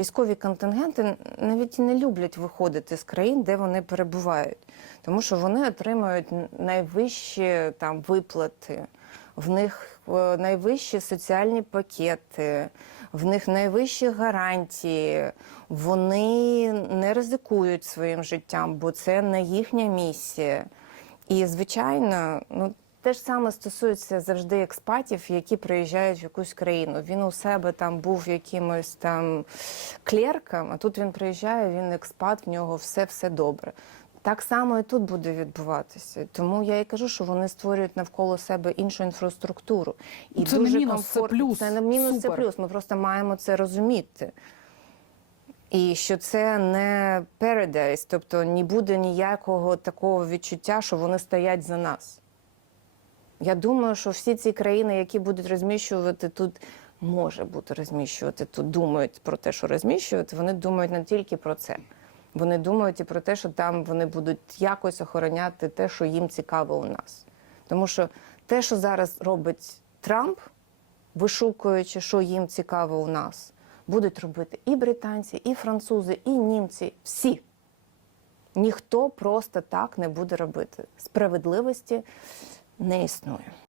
Військові контингенти навіть не люблять виходити з країн, де вони перебувають, тому що вони отримують найвищі там виплати, в них е, найвищі соціальні пакети, в них найвищі гарантії. Вони не ризикують своїм життям, бо це не їхня місія. І звичайно, ну те ж саме стосується завжди експатів, які приїжджають в якусь країну. Він у себе там був якимось там клерком, а тут він приїжджає, він експат, в нього все все добре. Так само і тут буде відбуватися. Тому я і кажу, що вони створюють навколо себе іншу інфраструктуру. І Це не дуже мінус, це плюс. Це не мінус, це плюс. Ми просто маємо це розуміти. І що це не paradise, тобто не буде ніякого такого відчуття, що вони стоять за нас. Я думаю, що всі ці країни, які будуть розміщувати тут, може бути розміщувати тут, думають про те, що розміщувати, вони думають не тільки про це. Вони думають і про те, що там вони будуть якось охороняти те, що їм цікаво у нас. Тому що те, що зараз робить Трамп, вишукуючи, що їм цікаво у нас, будуть робити і британці, і французи, і німці, всі. Ніхто просто так не буде робити. Справедливості не існує.